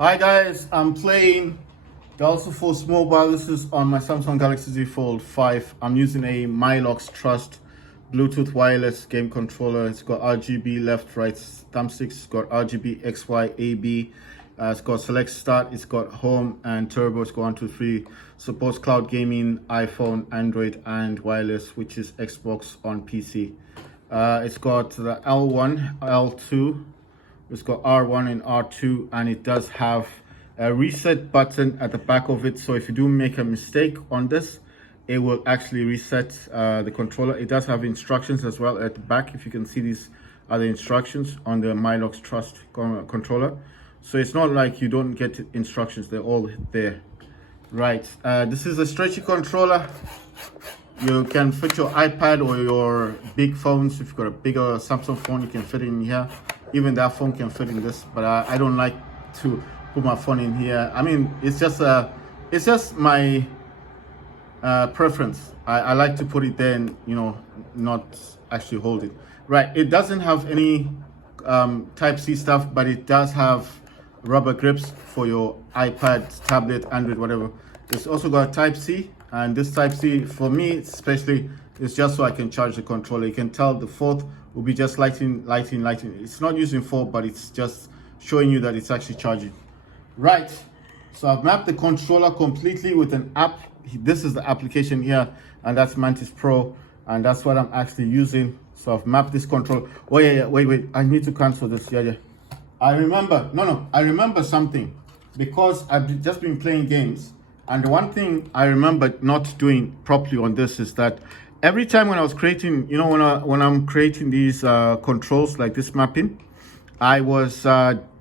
Hi guys, I'm playing Delta Force Mobile. This is on my Samsung Galaxy Z Fold 5. I'm using a Mylox Trust Bluetooth wireless game controller. It's got RGB left, right thumbsticks. It's got RGB X, Y, A, B. It's got select start. It's got home and turbo. It's got 1, 2, 3. Supports cloud gaming, iPhone, Android, and wireless, which is Xbox on PC. It's got the L1, L2. It's got R1 and R2, and it does have a reset button at the back of it. So if you do make a mistake on this, it will actually reset the controller. It does have instructions as well at the back. If you can see, these are the instructions on the Mylox Trust controller. So it's not like you don't get instructions, they're all there. Right, this is a stretchy controller. You can fit your iPad or your big phones. If you've got a bigger Samsung phone, you can fit it in here. Even that phone can fit in this, but I don't like to put my phone in here. I mean, it's just my preference. I like to put it there and, you know, not actually hold it. Right, it doesn't have any Type-C stuff, but it does have rubber grips for your iPad, tablet, Android, whatever. It's also got Type-C, and this Type-C, for me especially, is just so I can charge the controller. You can tell the fourth will be just lighting. It's not using 4, but it's just showing you that it's actually charging. Right, so I've mapped the controller completely with an app. This is the application here, and that's Mantis Pro, and that's what I'm actually using. So I've mapped this control. Oh yeah, wait, I need to cancel this. Yeah, I remember, I remember something, because I've just been playing games, and the one thing I remember not doing properly on this is that every time when I was creating, you know, when I'm creating these controls like this mapping, I was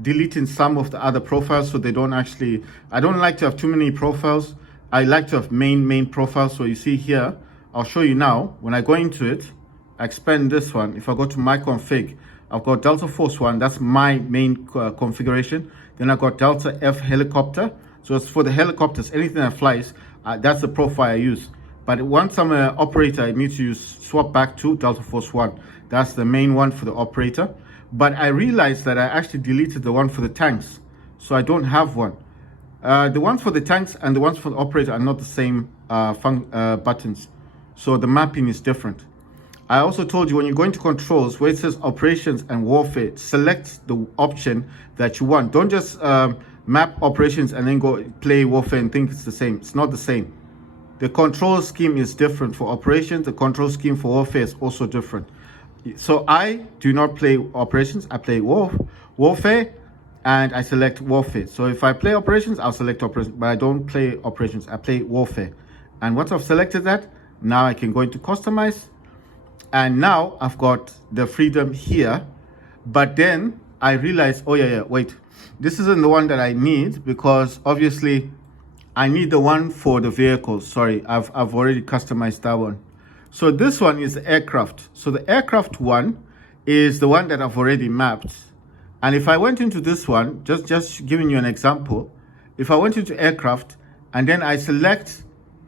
deleting some of the other profiles, so they don't actually, I don't like to have too many profiles. I like to have main profiles. So you see here, I'll show you now. When I go into it, I expand this one. If I go to my config, I've got Delta Force 1, that's my main configuration. Then I've got Delta F helicopter. So it's for the helicopters, anything that flies, that's the profile I use. But once I'm an operator, I need to swap back to Delta Force 1. That's the main one for the operator. But I realized that I actually deleted the one for the tanks. So I don't have one. The ones for the tanks and the ones for the operator are not the same buttons. So the mapping is different. I also told you when you go into controls, where it says operations and warfare, select the option that you want. Don't just map operations and then go play warfare and think it's the same. It's not the same. The control scheme is different for operations. The control scheme for warfare is also different. So I do not play operations. I play warfare, and I select warfare. So if I play operations, I'll select operations, but I don't play operations. I play warfare. And once I've selected that, now I can go into customize. And now I've got the freedom here. But then I realized, oh yeah, wait. This isn't the one that I need, because obviously I need the one for the vehicles. Sorry, I've already customized that one. So this one is the aircraft. So the aircraft one is the one that I've already mapped. And if I went into this one, just giving you an example, if I went into aircraft and then I select,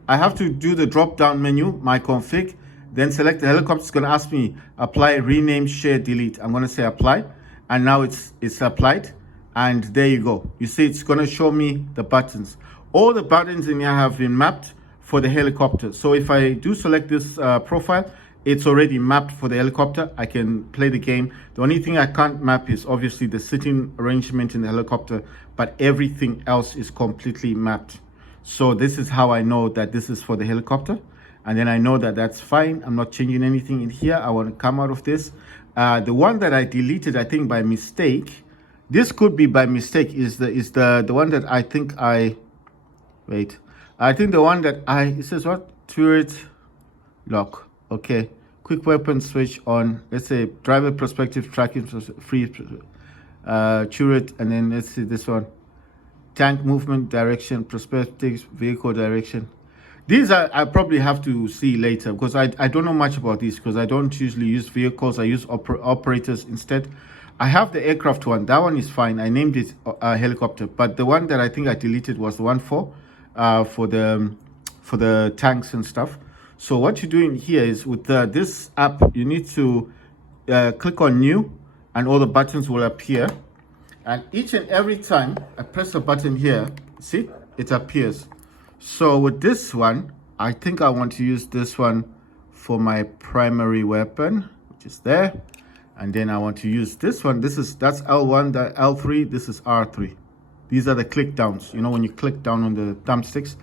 I have to do the drop down menu, my config, then select the helicopter. It's going to ask me apply, rename, share, delete. I'm going to say apply, and now it's applied. And there you go. You see, it's going to show me the buttons. All the buttons in here have been mapped for the helicopter. So if I do select this profile, it's already mapped for the helicopter. I can play the game. The only thing I can't map is obviously the sitting arrangement in the helicopter, but everything else is completely mapped. So this is how I know that this is for the helicopter. And then I know that that's fine. I'm not changing anything in here. I want to come out of this. The one that I deleted, I think by mistake, this could be by mistake, is the one that I think I think the one that it says what? Turret lock. Okay. Quick weapon switch on. Let's say driver perspective tracking free turret, and then let's see this one. Tank movement direction, perspective, vehicle direction. These I probably have to see later, because I don't know much about these, because I don't usually use vehicles. I use operators instead. I have the aircraft one. That one is fine. I named it helicopter, but the one that I think I deleted was the one for the tanks and stuff. So what you're doing here is with this app, you need to click on new, and all the buttons will appear. And each and every time I press a button here, see, it appears. So with this one, I think I want to use this one for my primary weapon, which is there. And then I want to use this one. That's L1, that L3, this is R3. These are the click downs. You know, when you click down on the thumbsticks,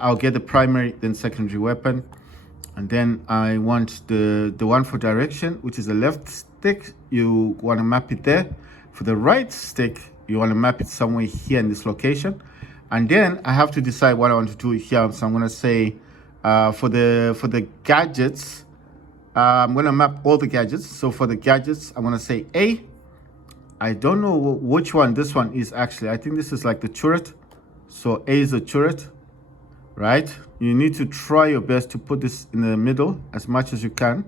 I'll get the primary, then secondary weapon. And then I want the one for direction, which is the left stick. You want to map it there. For the right stick, you want to map it somewhere here in this location. And then I have to decide what I want to do here. So I'm going to say for the gadgets, I'm going to map all the gadgets. So for the gadgets, I'm going to say A. I don't know which one this one is actually. I think this is like the turret. So A is the turret, right? You need to try your best to put this in the middle as much as you can.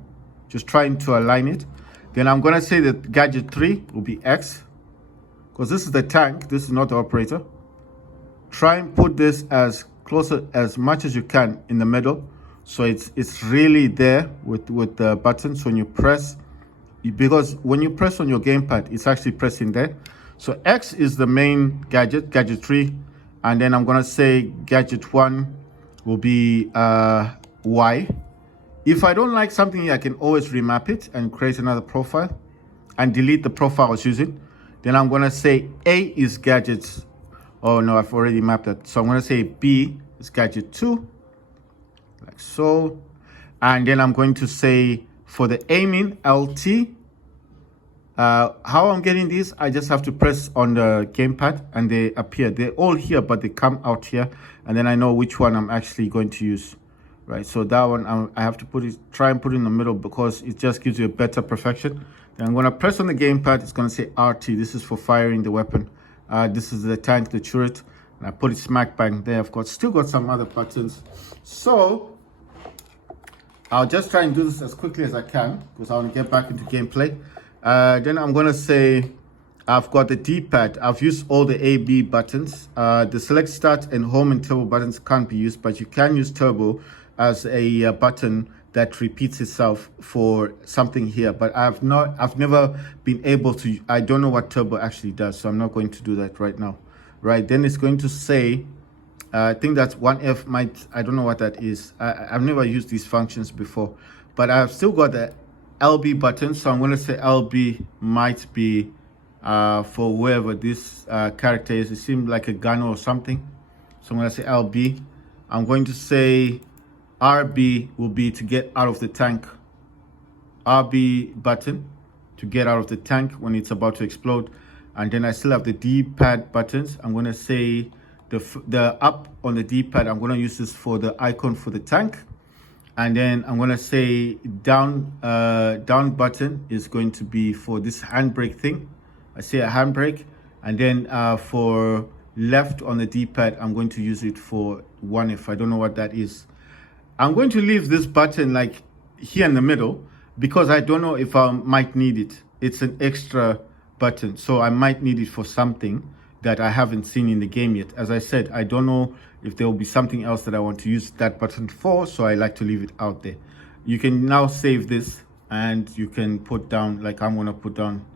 Just trying to align it. Then I'm going to say that gadget 3 will be X, because this is the tank. This is not the operator. Try and put this as closer as much as you can in the middle, so it's really there with the buttons. When you press, because when you press on your gamepad, it's actually pressing there. So X is the main gadget, gadget 3, and then I'm going to say gadget 1 will be Y. If I don't like something, I can always remap it and create another profile and delete the profile I was using. Then I'm going to say A is gadgets. Oh no, I've already mapped that. So I'm going to say B is gadget 2, like so. And then I'm going to say for the aiming, LT. How I'm getting these, I just have to press on the gamepad and they appear. They're all here, but they come out here. And then I know which one I'm actually going to use. Right, so that one I have to try and put it in the middle, because it just gives you a better perfection. Then I'm going to press on the gamepad. It's going to say RT. This is for firing the weapon. This is the tank, the turret, and I put it smack bang there. I've still got some other buttons. So I'll just try and do this as quickly as I can, because I want to get back into gameplay. Then I'm going to say I've got the D-pad. I've used all the A, B buttons. The select start and home and turbo buttons can't be used, but you can use turbo as a button that repeats itself for something here. But I've never been able to. I don't know what turbo actually does, so I'm not going to do that right now. Right, then it's going to say, I think that's 1F I don't know what that is. I've never used these functions before, but I've still got the LB button. So I'm going to say LB might be for whoever this character is. It seemed like a gun or something. So I'm going to say LB. I'm going to say RB will be to get out of the tank. RB button to get out of the tank when it's about to explode. And then I still have the D-pad buttons. I'm going to say the up on the D-pad, I'm going to use this for the icon for the tank. And then I'm going to say down button is going to be for this handbrake thing. I say a handbrake. And then for left on the D-pad, I'm going to use it for 1F. I don't know what that is. I'm going to leave this button like here in the middle, because I don't know if I might need it. It's an extra button, so I might need it for something that I haven't seen in the game yet. As I said, I don't know if there will be something else that I want to use that button for, so I like to leave it out there. You can now save this, and you can put down, like I'm going to put down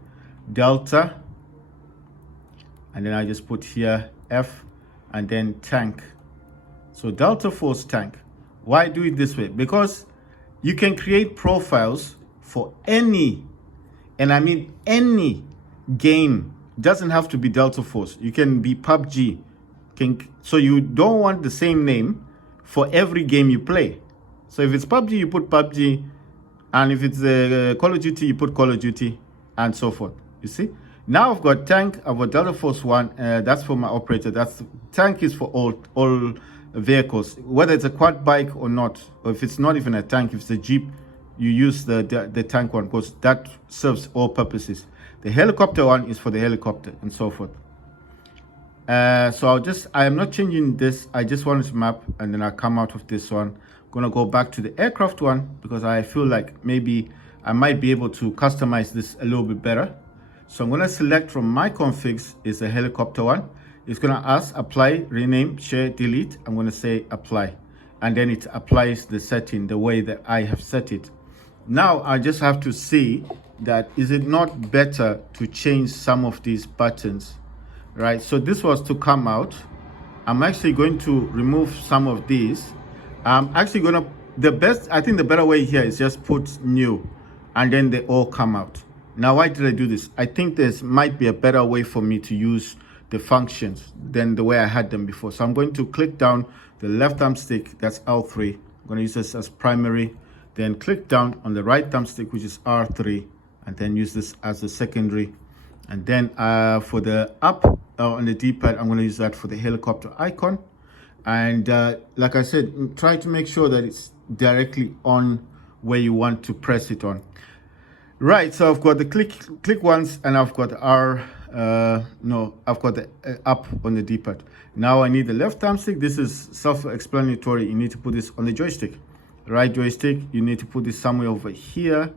Delta, and then I just put here F, and then tank. So Delta Force tank. Why do it this way? Because you can create profiles for any, and I mean any game. It doesn't have to be Delta Force. You can be PUBG. So you don't want the same name for every game you play. So if it's PUBG, you put PUBG, and if it's Call of Duty, you put Call of Duty, and so forth. You see? Now I've got tank. I've got Delta Force 1. That's for my operator. Tank is for all vehicles, whether it's a quad bike or not, or if it's not even a tank, if it's a Jeep, you use the tank one, because that serves all purposes. The helicopter one is for the helicopter, and so forth. So I am not changing this. I just wanted to map, and then I'll come out of this one. I'm gonna go back to the aircraft one, because I feel like maybe I might be able to customize this a little bit better. So I'm gonna select from my configs is the helicopter one. It's going to ask apply, rename, share, delete. I'm going to say apply, and then it applies the setting the way that I have set it. Now I just have to see that is it not better to change some of these buttons right? So this was to come out. I'm actually going to remove some of these. I'm actually gonna, I think the better way here is just put new, and then they all come out. Now, why did I do this? I think this might be a better way for me to use the functions than the way I had them before. So I'm going to click down the left thumbstick, that's L3. I'm gonna use this as primary, then click down on the right thumbstick, which is R3, and then use this as the secondary. And then for the up on the D-pad, I'm gonna use that for the helicopter icon. And like I said, try to make sure that it's directly on where you want to press it on. Right, so I've got the click once, and I've got I've got the up on the D-pad. Now I need the left thumbstick. This is self-explanatory. You need to put this on the joystick. Right joystick, you need to put this somewhere over here.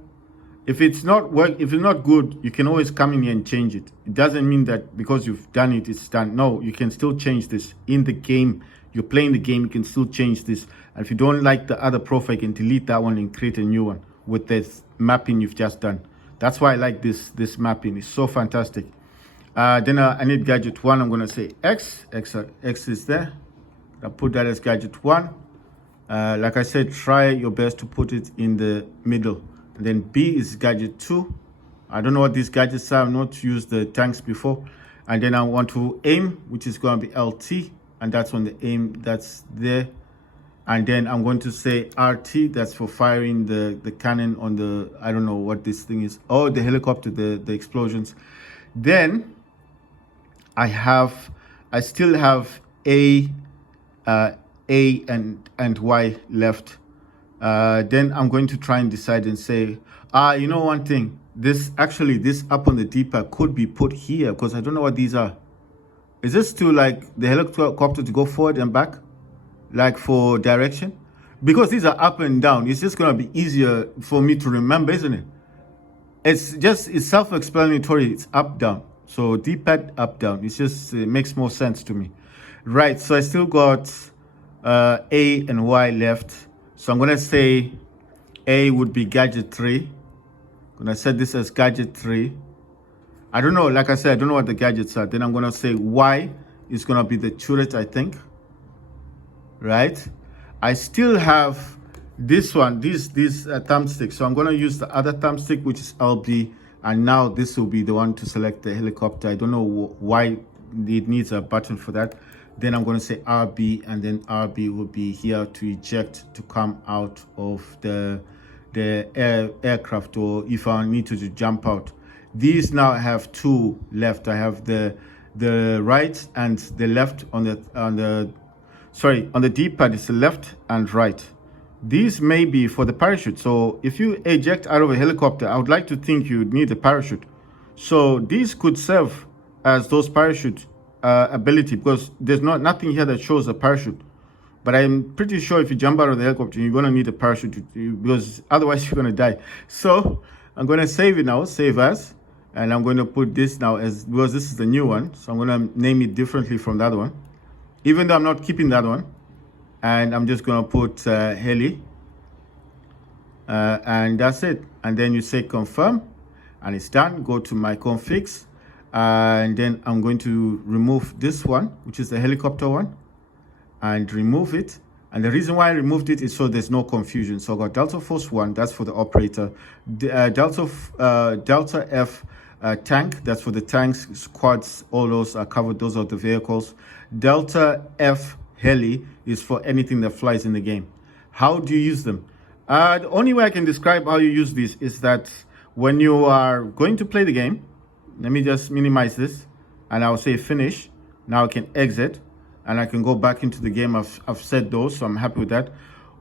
If it's not good, you can always come in here and change it. It doesn't mean that because you've done it, it's done. No, you can still change this in the game. You're playing the game, you can still change this. And if you don't like the other profile, you can delete that one and create a new one with this mapping you've just done. That's why I like this mapping. It's so fantastic. Then I need gadget 1. I'm gonna say X is there. I'll put that as gadget 1. Like I said, try your best to put it in the middle. And then B is gadget 2. I don't know what these gadgets are. I've not used the tanks before. And then I want to aim, which is going to be LT, and that's on the aim, that's there. And then I'm going to say RT, that's for firing the cannon on the, I don't know what this thing is. Oh, the helicopter, the explosions. Then I still have A and Y left. Then I'm going to try and decide and say, you know one thing, this up on the D-pad could be put here, because I don't know what these are. Is this to like the helicopter to go forward and back, like for direction? Because these are up and down, it's just going to be easier for me to remember, isn't it? It's self-explanatory. It's up, down. So D-pad, up, down. It makes more sense to me. Right, so I still got A and Y left. So I'm going to say A would be gadget 3. I'm going to set this as gadget 3. I don't know, like I said, I don't know what the gadgets are. Then I'm going to say Y is going to be the turret, I think. Right? I still have this one, these thumbsticks. So I'm going to use the other thumbstick, which is LB. And now this will be the one to select the helicopter. I don't know why it needs a button for that. Then I'm going to say RB, and then RB will be here to eject, to come out of the aircraft, or if I need to jump out. These now have 2 left. I have the right and the left on the D-pad. It's the left and right. These may be for the parachute. So if you eject out of a helicopter, I would like to think you would need a parachute. So these could serve as those parachute ability, because there's nothing here that shows a parachute. But I'm pretty sure if you jump out of the helicopter, you're going to need a parachute, because otherwise you're going to die. So I'm going to save it now, save as, and I'm going to put this now as, because this is the new one. So I'm going to name it differently from the other one, even though I'm not keeping that one. And I'm just going to put heli. And that's it. And then you say confirm, and it's done. Go to my configs. And then I'm going to remove this one, which is the helicopter one, and remove it. And the reason why I removed it is so there's no confusion. So I got Delta Force 1, that's for the operator. Delta F tank, that's for the tanks, squads, all those are covered. Those are the vehicles. Delta F heli is for anything that flies in the game. How do you use them? The only way I can describe how you use this is that when you are going to play the game, let me just minimize this, and I'll say finish. Now I can exit, and I can go back into the game. I've set those, so I'm happy with that.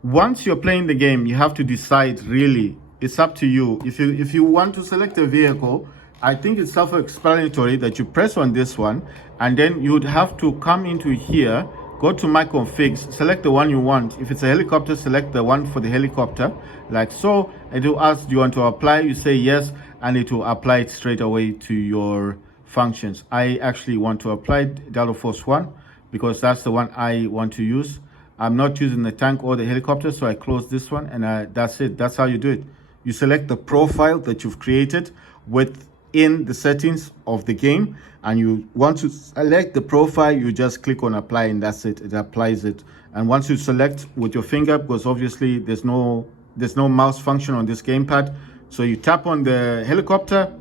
Once you're playing the game, you have to decide, really, it's up to you. If you want to select a vehicle, I think it's self-explanatory that you press on this one, and then you would have to come into here, go to my configs, select the one you want. If it's a helicopter, select the one for the helicopter, like so. It will ask, do you want to apply? You say yes, and it will apply it straight away to your functions. I actually want to apply Delta Force 1 because that's the one I want to use. I'm not using the tank or the helicopter, so I close this one, and that's it. That's how you do it. You select the profile that you've created with in the settings of the game and you want to select the profile, you just click on apply and that's it. It applies it. And once you select with your finger, because obviously there's no mouse function on this gamepad, so you tap on the helicopter,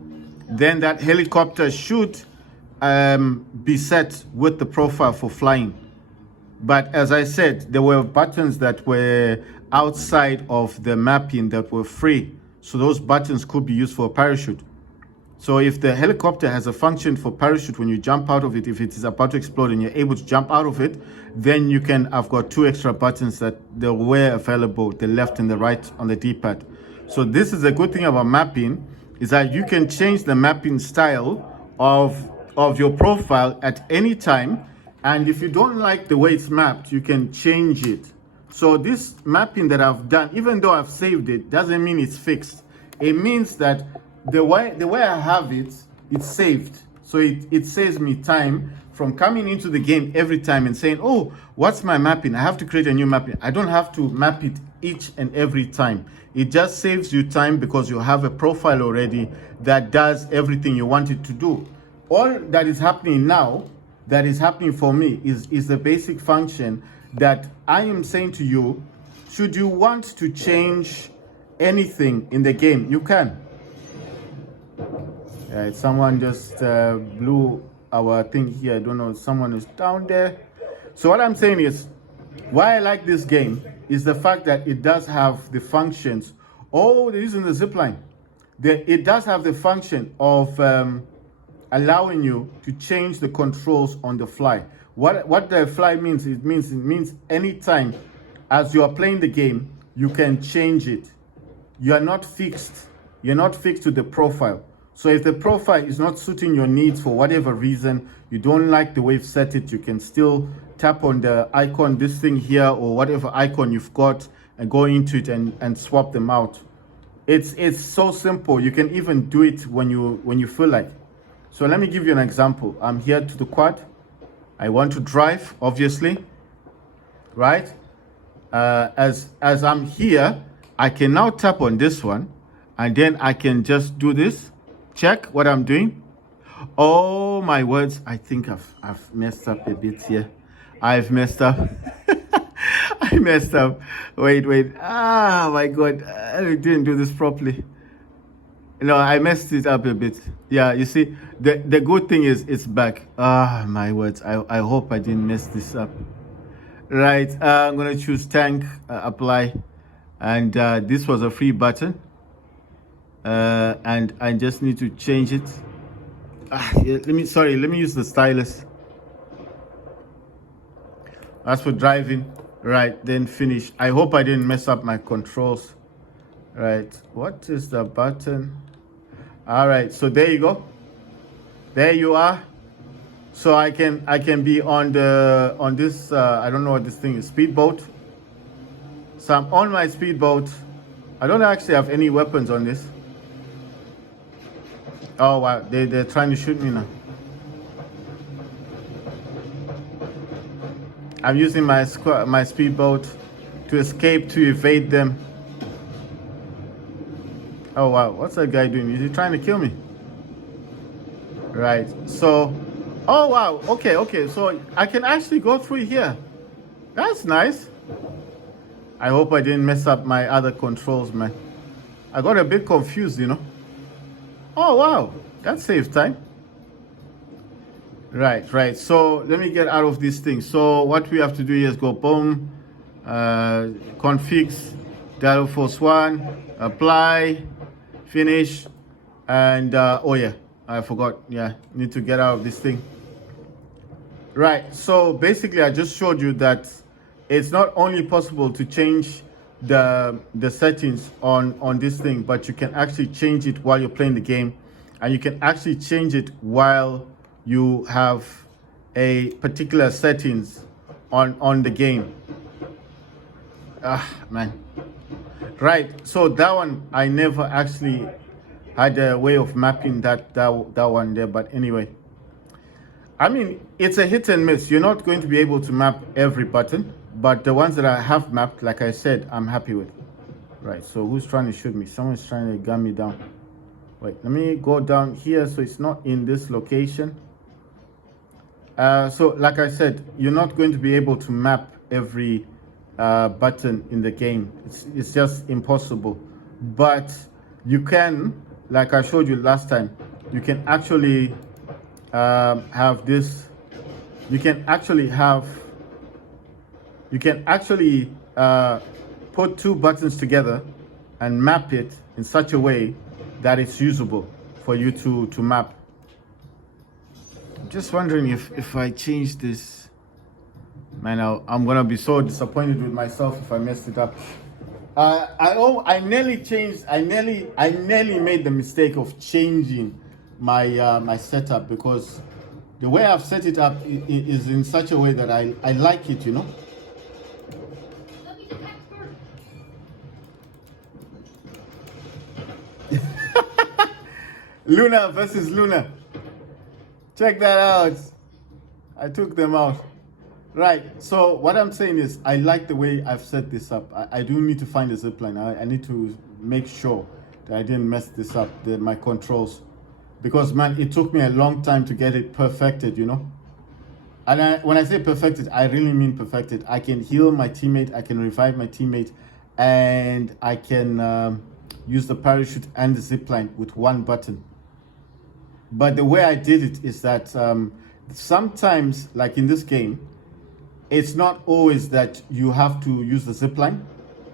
then that helicopter should be set with the profile for flying. But as I said, there were buttons that were outside of the mapping that were free. So those buttons could be used for a parachute. So if the helicopter has a function for parachute, when you jump out of it, if it is about to explode and you're able to jump out of it, then you can, I've got 2 extra buttons that they were available, the left and the right on the D-pad. So this is a good thing about mapping, is that you can change the mapping style of your profile at any time. And if you don't like the way it's mapped, you can change it. So this mapping that I've done, even though I've saved it, doesn't mean it's fixed. It means that the way I have it, it's saved. So it saves me time from coming into the game every time and saying, oh, what's my mapping? I have to create a new mapping. I don't have to map it each and every time. It just saves you time because you have a profile already that does everything you want it to do. All that is happening now, that is happening for me, is the basic function that I am saying to you, should you want to change anything in the game, you can. Someone just blew our thing here. I don't know, someone is down there. So what I'm saying is, why I like this game is the fact that it does have the functions. Oh, they're using the zip line. It does have the function of allowing you to change the controls on the fly. What the fly means, it means anytime as you are playing the game, you can change it. You are not fixed. You're not fixed to the profile. So if the profile is not suiting your needs for whatever reason, you don't like the way you've set it, you can still tap on the icon, this thing here, or whatever icon you've got, and go into it and swap them out. It's so simple. You can even do it when you feel like. So let me give you an example. I'm here to the quad. I want to drive, obviously, right? As I'm here, I can now tap on this one, and then I can just do this. Check what I'm doing. Oh my words, I think I've messed up a bit here. I've messed up. I messed up. Wait. Ah, my God, I didn't do this properly. No, I messed it up a bit. Yeah, you see, the good thing is it's back. Ah, my words, I hope I didn't mess this up. Right, I'm gonna choose tank, apply, and this was a free button. And I just need to change it. Yeah, let me use the stylus. That's for driving. Right, then finish. I hope I didn't mess up my controls. Right, what is the button? All right, so there you go. There you are. So I can be on this I don't know what this thing is, speedboat. So I'm on my speedboat. I don't actually have any weapons on this. Oh wow, they're trying to shoot me now. I'm using my speedboat to escape, to evade them. Oh wow, what's that guy doing? Is he trying to kill me? Right, so, oh wow, okay, so I can actually go through here. That's nice. I hope I didn't mess up my other controls, man. I got a bit confused, you know. Oh wow, that saves time. Right, so let me get out of this thing. So what we have to do here is go boom, configs, dial force 1, apply, finish, and oh yeah, I forgot. Yeah, need to get out of this thing. Right, so basically I just showed you that it's not only possible to change the settings on this thing, but you can actually change it while you're playing the game, and you can actually change it while you have a particular settings on the game. Man. Right, so that one I never actually had a way of mapping that one there, but anyway, I mean, it's a hit and miss. You're not going to be able to map every button, but the ones that I have mapped, like I said, I'm happy with. Right, so who's trying to shoot me? Someone's trying to gun me down. Wait, let me go down here so it's not in this location. So like I said, you're not going to be able to map every button in the game. It's just impossible. But you can, like I showed you last time, you can actually have this. You can actually put two buttons together and map it in such a way that it's usable for you to map. I'm just wondering if I change this, man, I'm gonna be so disappointed with myself if I messed it up. I nearly made the mistake of changing my my setup, because the way I've set it up is in such a way that I like it, you know. Luna versus Luna. Check that out. I took them out. Right. So what I'm saying is, I like the way I've set this up. I do need to find a zipline. I need to make sure that I didn't mess this up, my controls. Because, man, it took me a long time to get it perfected, you know. And when I say perfected, I really mean perfected. I can heal my teammate. I can revive my teammate. And I can use the parachute and the zipline with one button. But the way I did it is that sometimes, like in this game, it's not always that you have to use the zipline.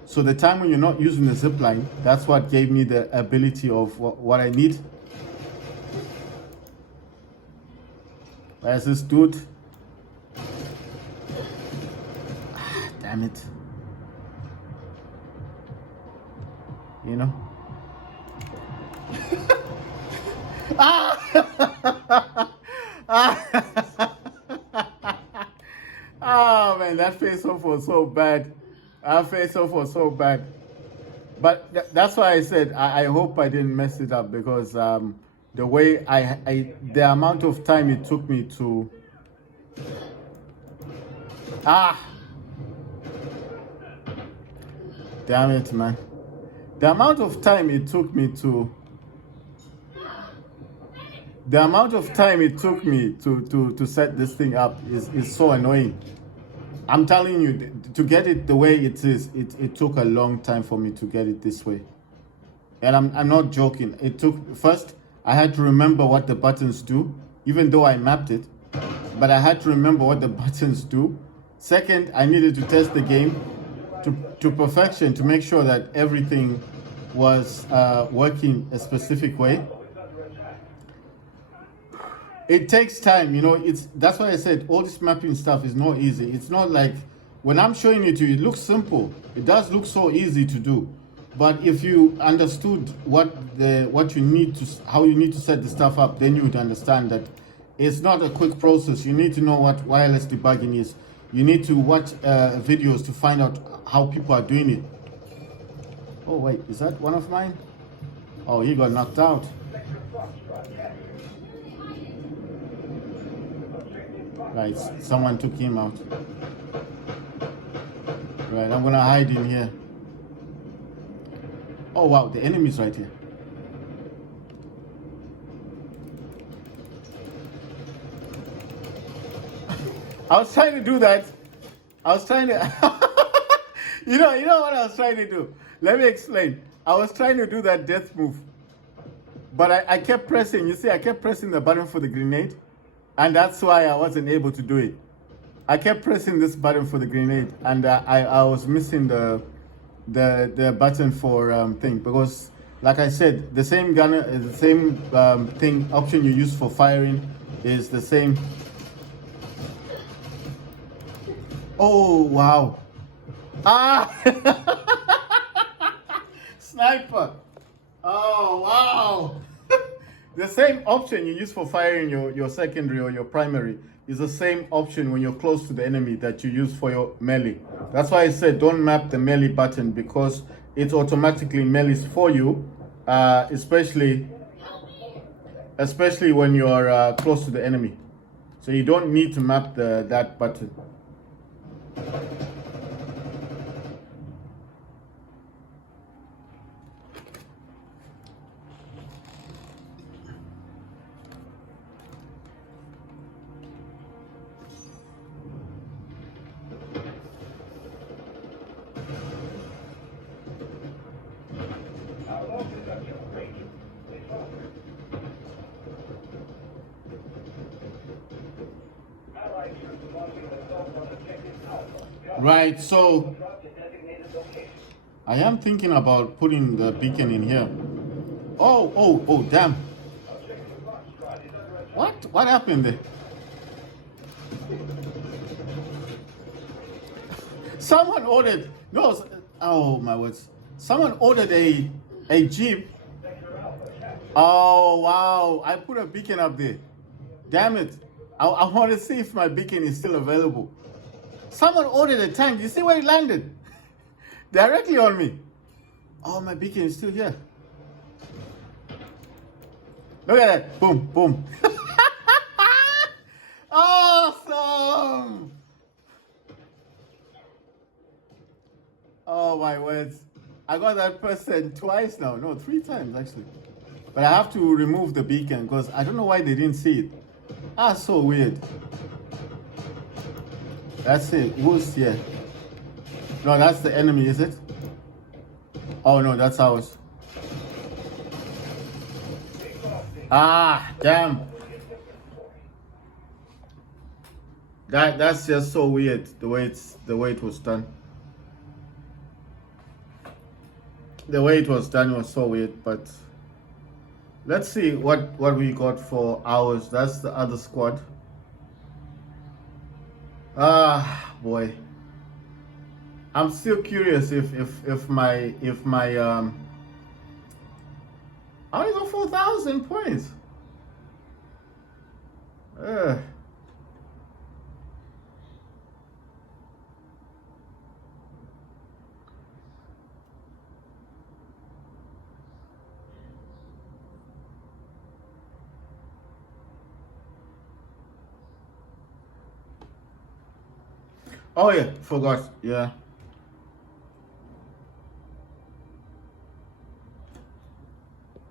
So the time when you're not using the zipline, that's what gave me the ability of what I need. Where's this dude? Damn it. You know? Oh man, that face off was so bad. That face off was so bad. But that's why I said I hope I didn't mess it up, because the way the amount of time it took me to damn it, man. The amount of time it took me to set this thing up is so annoying. I'm telling you, to get it the way it is, it took a long time for me to get it this way. And I'm not joking. It took, first, I had to remember what the buttons do, even though I mapped it. But I had to remember what the buttons do. Second, I needed to test the game to perfection to make sure that everything was working a specific way. It takes time, you know. That's why I said all this mapping stuff is not easy. It's not like when I'm showing it to you, it looks simple. It does look so easy to do. But if you understood what you need to, how you need to set the stuff up, then you would understand that it's not a quick process. You need to know what wireless debugging is. You need to watch videos to find out how people are doing it. Oh wait, is that one of mine? Oh, he got knocked out. Right, someone took him out. Right, I'm gonna hide in here. Oh wow, the enemy's right here. I was trying to do that. I was trying to you know what I was trying to do? Let me explain. I was trying to do that death move. But I kept pressing, you see, I kept pressing the button for the grenade. And that's why I wasn't able to do it. I kept pressing this button for the grenade, and I was missing the button for thing, because, like I said, the same gun, the same thing option you use for firing is the same. Oh wow! Sniper! Oh wow! The same option you use for firing your secondary or your primary is the same option when you're close to the enemy that you use for your melee. That's why I said don't map the melee button, because it automatically melees for you, especially when you're close to the enemy. So you don't need to map that button. Right, so I am thinking about putting the beacon in here. Oh, damn. What happened there? Someone ordered, no, oh my words. Someone ordered a Jeep. Oh, wow. I put a beacon up there. Damn it. I want to see if my beacon is still available. Someone ordered a tank. You see where it landed? Directly on me. Oh, my beacon is still here. Look at that. Boom, boom. Awesome. Oh, my words. I got that person twice now. No, 3 times actually. But I have to remove the beacon because I don't know why they didn't see it. Ah, so weird. That's it. Who's here? No, that's the enemy, is it? Oh no, that's ours. Ah, damn. That's just so weird the way it was done. The way it was done was so weird, but let's see what we got for ours. That's the other squad. Ah, boy. I'm still curious if my I only got 4,000 points. Oh yeah, forgot. Yeah.